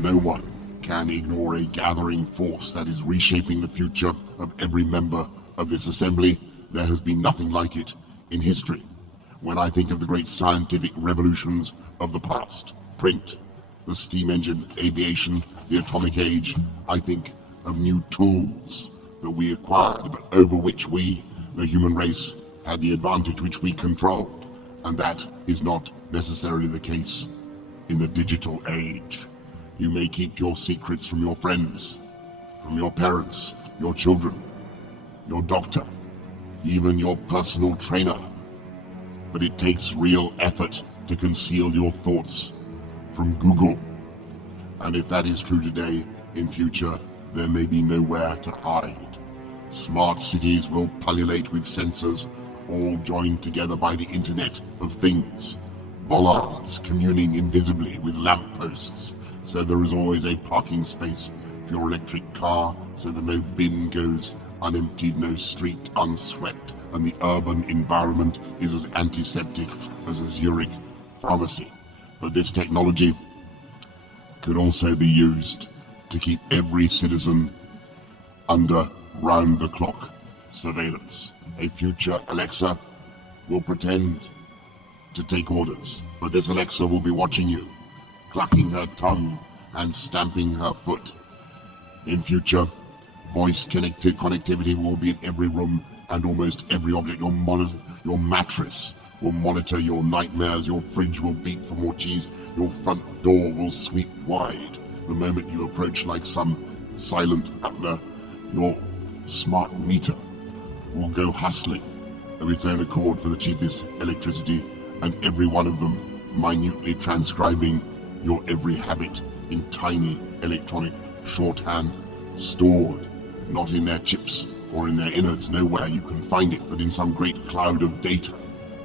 No one can ignore a gathering force that is reshaping the future of every member of this assembly. There has been nothing like it in history. When I think of the great scientific revolutions of the past, print, the steam engine, aviation, the atomic age, I think of new tools that we acquired, but over which we, the human race, had the advantage which we controlled. And that is not necessarily the case in the digital age. You may keep your secrets from your friends, from your parents, your children, your doctor, even your personal trainer. But it takes real effort to conceal your thoughts from Google. And if that is true today, in future, there may be nowhere to hide. Smart cities will pullulate with sensors, all joined together by the Internet of Things. Bollards communing invisibly with lampposts, so there is always a parking space for your electric car, so that no bin goes unemptied, no street unswept, and the urban environment is as antiseptic as a Zurich pharmacy. But this technology could also be used to keep every citizen under round-the-clock surveillance. A future Alexa will pretend to take orders, but this Alexa will be watching you, clucking her tongue and stamping her foot. In future, voice connectivity will be in every room and almost every object. Your mattress will monitor your nightmares, your fridge will beep for more cheese, your front door will sweep wide the moment you approach like some silent butler. Your smart meter will go hustling of its own accord for the cheapest electricity, and every one of them minutely transcribing your every habit in tiny electronic shorthand, stored not in their chips or in their innards, nowhere you can find it, but in some great cloud of data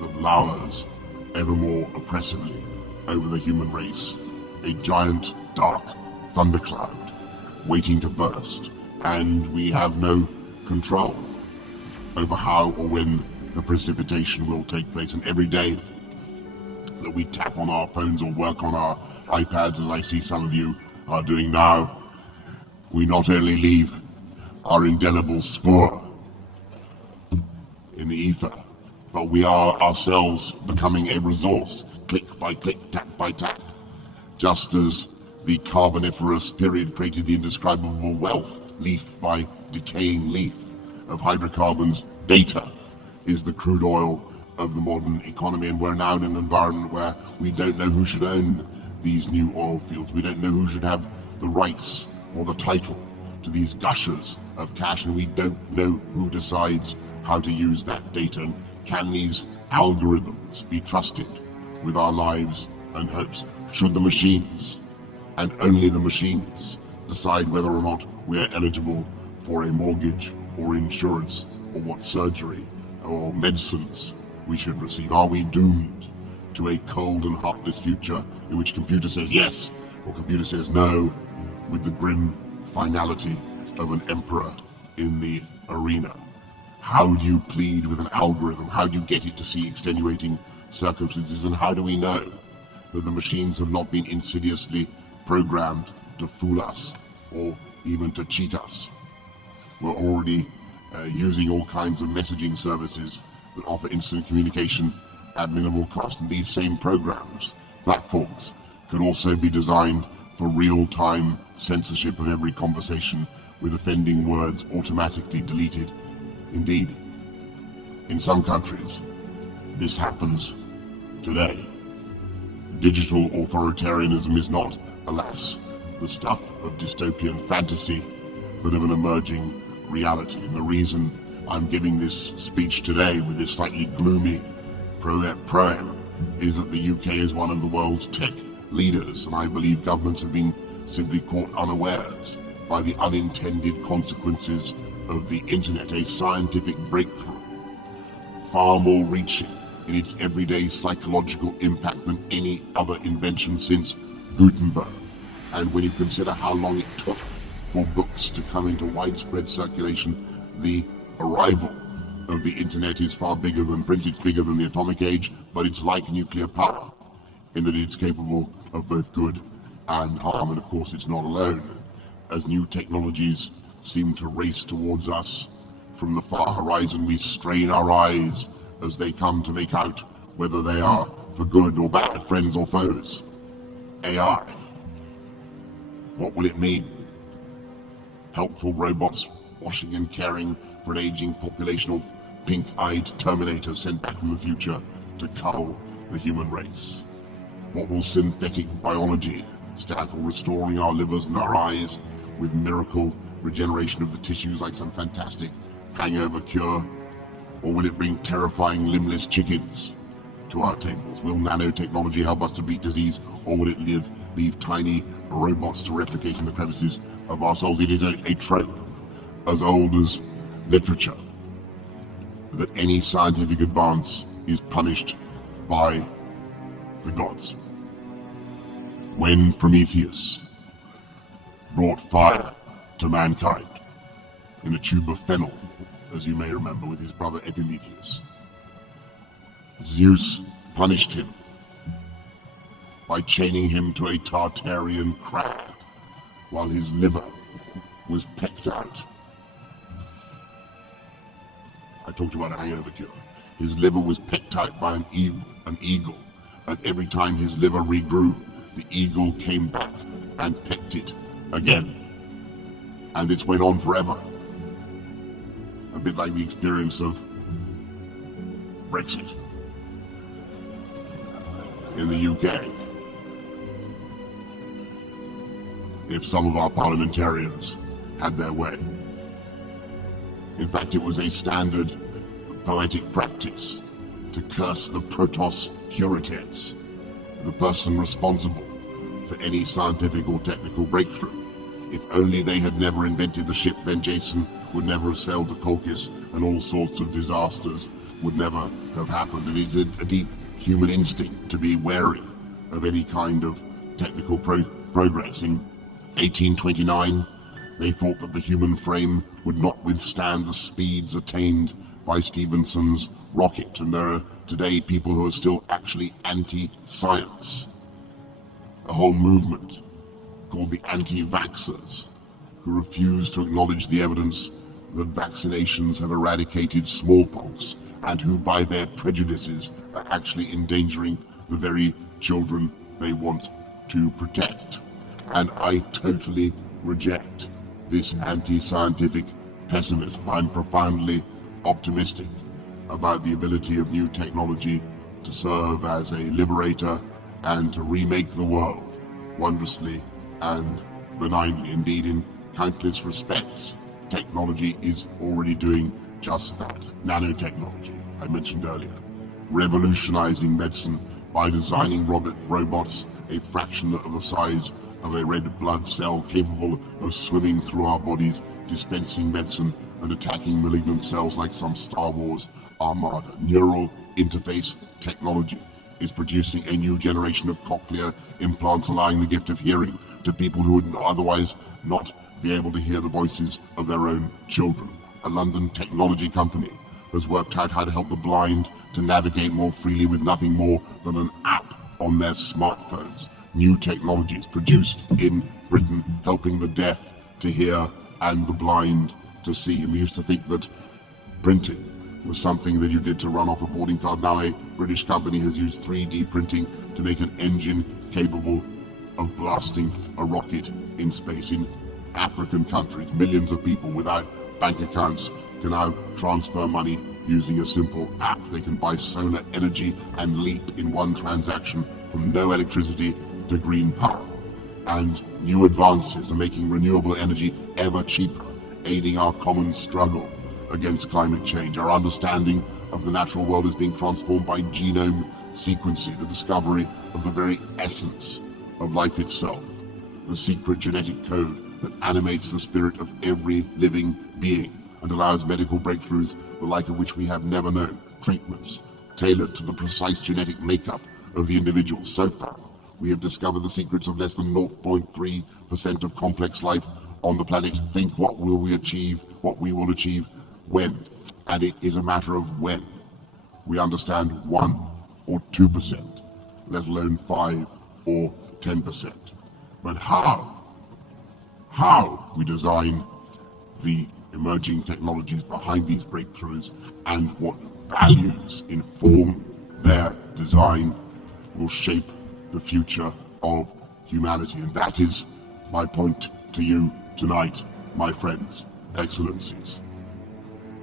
that lowers ever more oppressively over the human race. A giant, dark thundercloud waiting to burst, and we have no control over how or when the precipitation will take place. And every day that we tap on our phones or work on our iPads, as I see some of you are doing now, we not only leave our indelible spore in the ether, but we are ourselves becoming a resource, click by click, tap by tap. Just as the Carboniferous period created the indescribable wealth, leaf by decaying leaf, of hydrocarbons, data is the crude oil of the modern economy, and we're now in an environment where we don't know who should own these new oil fields. We don't know who should have the rights or the title to these gushers of cash, and we don't know who decides how to use that data. And can these algorithms be trusted with our lives and hopes? Should the machines, and only the machines, decide whether or not we're eligible for a mortgage or insurance, or what surgery or medicines we should receive? Are we doomed to a cold and heartless future in which computer says yes or computer says no, with the grim finality of an emperor in the arena? How do you plead with an algorithm? How do you get it to see extenuating circumstances? And how do we know that the machines have not been insidiously programmed to fool us or even to cheat us? We're already using all kinds of messaging services that offer instant communication at minimal cost. And these same programs, platforms, could also be designed for real-time censorship of every conversation, with offending words automatically deleted. Indeed, in some countries, this happens today. Digital authoritarianism is not, alas, the stuff of dystopian fantasy, but of an emerging reality. And the reason I'm giving this speech today with this slightly gloomy proem is that the UK is one of the world's tech leaders, and I believe governments have been simply caught unawares by the unintended consequences of the internet, a scientific breakthrough far more reaching in its everyday psychological impact than any other invention since Gutenberg. And when you consider how long it took for books to come into widespread circulation, the arrival of the internet is far bigger than print. It's bigger than the atomic age, but it's like nuclear power in that it's capable of both good and harm, and of course it's not alone. As new technologies seem to race towards us, from the far horizon we strain our eyes as they come to make out whether they are for good or bad, friends or foes. AI. What will it mean? Helpful robots washing and caring for an aging population, or pink-eyed Terminators sent back from the future to cull the human race? What will synthetic biology stand for? Restoring our livers and our eyes with miracle regeneration of the tissues like some fantastic hangover cure? Or will it bring terrifying limbless chickens to our tables? Will nanotechnology help us to beat disease, or will it leave tiny robots to replicate in the crevices of our souls? It is a trope as old as literature that any scientific advance is punished by the gods. When Prometheus brought fire to mankind in a tube of fennel, as you may remember, with his brother Epimetheus, Zeus punished him by chaining him to a Tartarian crag while his liver was pecked out. I talked about a hangover cure. His liver was pecked out by an eagle, and every time his liver regrew, the eagle came back and pecked it again. And this went on forever. A bit like the experience of Brexit in the UK. If some of our parliamentarians had their way. In fact, it was a standard poetic practice to curse the Protos Curates, the person responsible for any scientific or technical breakthrough. If only they had never invented the ship, then Jason would never have sailed to Colchis, and all sorts of disasters would never have happened. It is a deep human instinct to be wary of any kind of technical progress. In 1829, they thought that the human frame would not withstand the speeds attained by Stephenson's rocket, and there are today people who are still actually anti-science. A whole movement called the anti-vaxxers, who refuse to acknowledge the evidence that vaccinations have eradicated smallpox, and who by their prejudices are actually endangering the very children they want to protect. And I totally reject this anti-scientific pessimism. I'm profoundly optimistic about the ability of new technology to serve as a liberator and to remake the world wondrously and benignly. Indeed, in countless respects, technology is already doing just that. Nanotechnology, I mentioned earlier, revolutionizing medicine by designing robots a fraction of the size of a red blood cell, capable of swimming through our bodies, dispensing medicine and attacking malignant cells like some Star Wars armada. Neural interface technology is producing a new generation of cochlear implants, allowing the gift of hearing to people who would otherwise not be able to hear the voices of their own children. A London technology company has worked out how to help the blind to navigate more freely with nothing more than an app on their smartphones. New technologies produced in Britain, helping the deaf to hear and the blind to see. And we used to think that printing was something that you did to run off a boarding card. Now a British company has used 3D printing to make an engine capable of blasting a rocket in space. In African countries, millions of people without bank accounts can now transfer money using a simple app. They can buy solar energy and leap in one transaction from no electricity to green power. And new advances are making renewable energy ever cheaper, aiding our common struggle against climate change. Our understanding of the natural world is being transformed by genome sequencing, the discovery of the very essence of life itself, the secret genetic code that animates the spirit of every living being and allows medical breakthroughs the like of which we have never known. Treatments tailored to the precise genetic makeup of the individual. So far, we have discovered the secrets of less than 0.3% of complex life on the planet. Think what will we achieve, what we will achieve, when. And it is a matter of when. We understand 1 or 2%, let alone 5 or 10%. but how we design the emerging technologies behind these breakthroughs and what values inform their design will shape the future of humanity. And that is my point to you tonight, my friends, excellencies.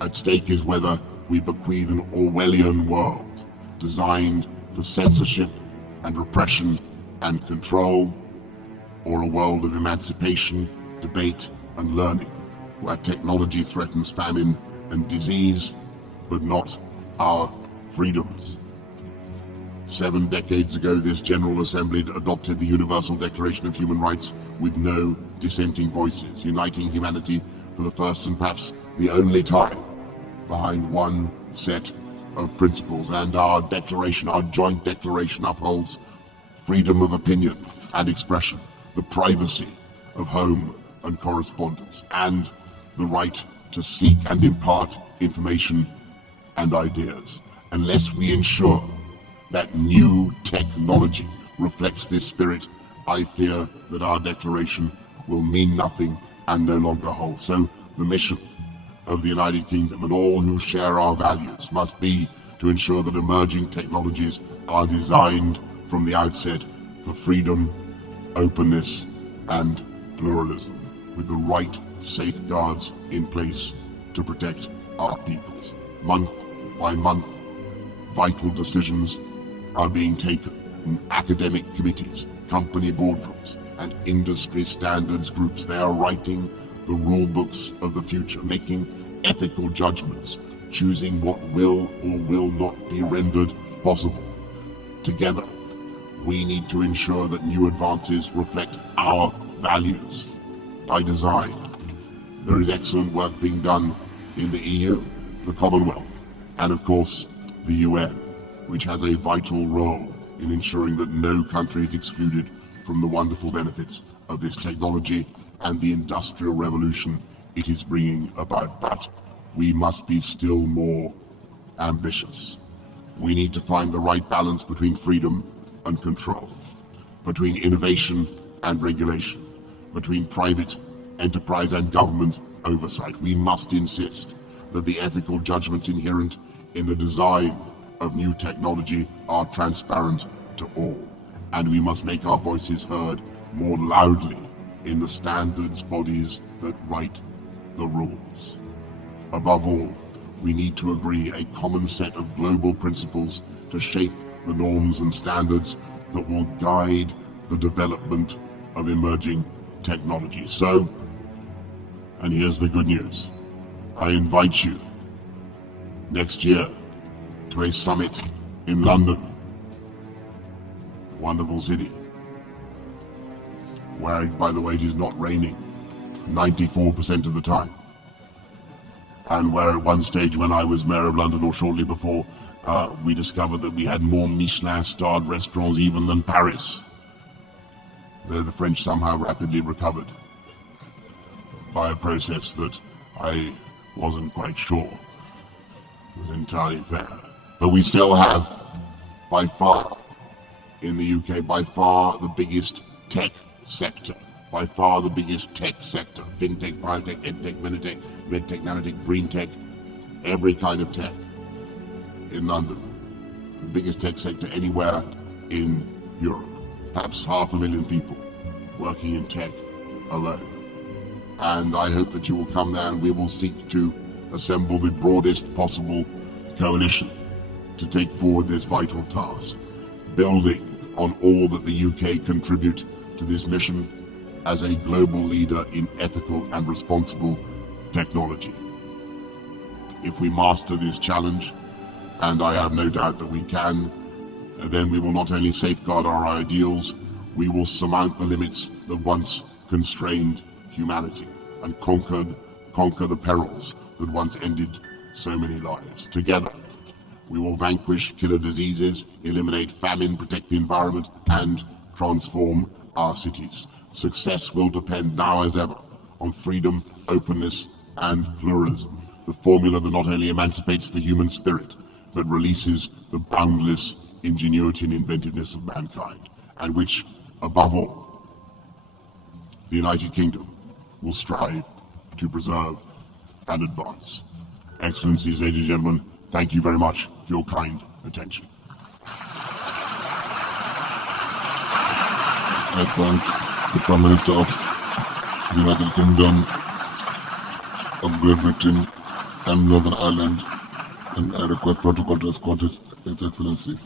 At stake is whether we bequeath an Orwellian world designed for censorship and repression and control, or a world of emancipation, debate, and learning, where technology threatens famine and disease, but not our freedoms. 7 decades ago, this General Assembly adopted the Universal Declaration of Human Rights with no dissenting voices, uniting humanity for the first and perhaps the only time behind one set of principles. And our declaration, our joint declaration, upholds freedom of opinion and expression, the privacy of home and correspondence, and the right to seek and impart information and ideas. Unless we ensure that new technology reflects this spirit, I fear that our declaration will mean nothing and no longer hold. So the mission of the United Kingdom and all who share our values must be to ensure that emerging technologies are designed from the outset for freedom, openness, and pluralism, with the right safeguards in place to protect our peoples. Month by month, vital decisions are being taken in academic committees, company boardrooms, and industry standards groups. They are writing the rule books of the future, making ethical judgments, choosing what will or will not be rendered possible. Together, we need to ensure that new advances reflect our values by design. There is excellent work being done in the EU, the Commonwealth, and of course the UN, which has a vital role in ensuring that no country is excluded from the wonderful benefits of this technology and the industrial revolution it is bringing about. But we must be still more ambitious. We need to find the right balance between freedom and control, between innovation and regulation, between private enterprise and government oversight. We must insist that the ethical judgments inherent in the design of new technology are transparent to all, and we must make our voices heard more loudly in the standards bodies that write the rules. Above all, we need to agree a common set of global principles to shape the norms and standards that will guide the development of emerging technology. So, and here's the good news, I invite you next year to a summit in London, a wonderful city, where, by the way, it is not raining 94% of the time, and where at one stage when I was mayor of London, or shortly before, we discovered that we had more Michelin-starred restaurants even than Paris, though the French somehow rapidly recovered by a process that I wasn't quite sure was entirely fair. But we still have, by far, in the UK, by far the biggest tech sector, by far the biggest tech sector, fintech, biotech, edtech, medtech, nanotech, green tech, every kind of tech in London. The biggest tech sector anywhere in Europe. Perhaps 500,000 people working in tech alone. And I hope that you will come there and we will seek to assemble the broadest possible coalition to take forward this vital task, building on all that the UK contribute to this mission as a global leader in ethical and responsible technology. If we master this challenge, and I have no doubt that we can, then we will not only safeguard our ideals, we will surmount the limits that once constrained humanity and conquer the perils that once ended so many lives. Together, we will vanquish killer diseases, eliminate famine, protect the environment, and transform our cities. Success will depend now as ever on freedom, openness, and pluralism. The formula that not only emancipates the human spirit, but releases the boundless ingenuity and inventiveness of mankind, and which, above all, the United Kingdom will strive to preserve and advance. Excellencies, ladies and gentlemen, thank you very much for your kind attention. I thank the Prime Minister of the United Kingdom of Great Britain and Northern Ireland, and I request protocol to escort His Excellency.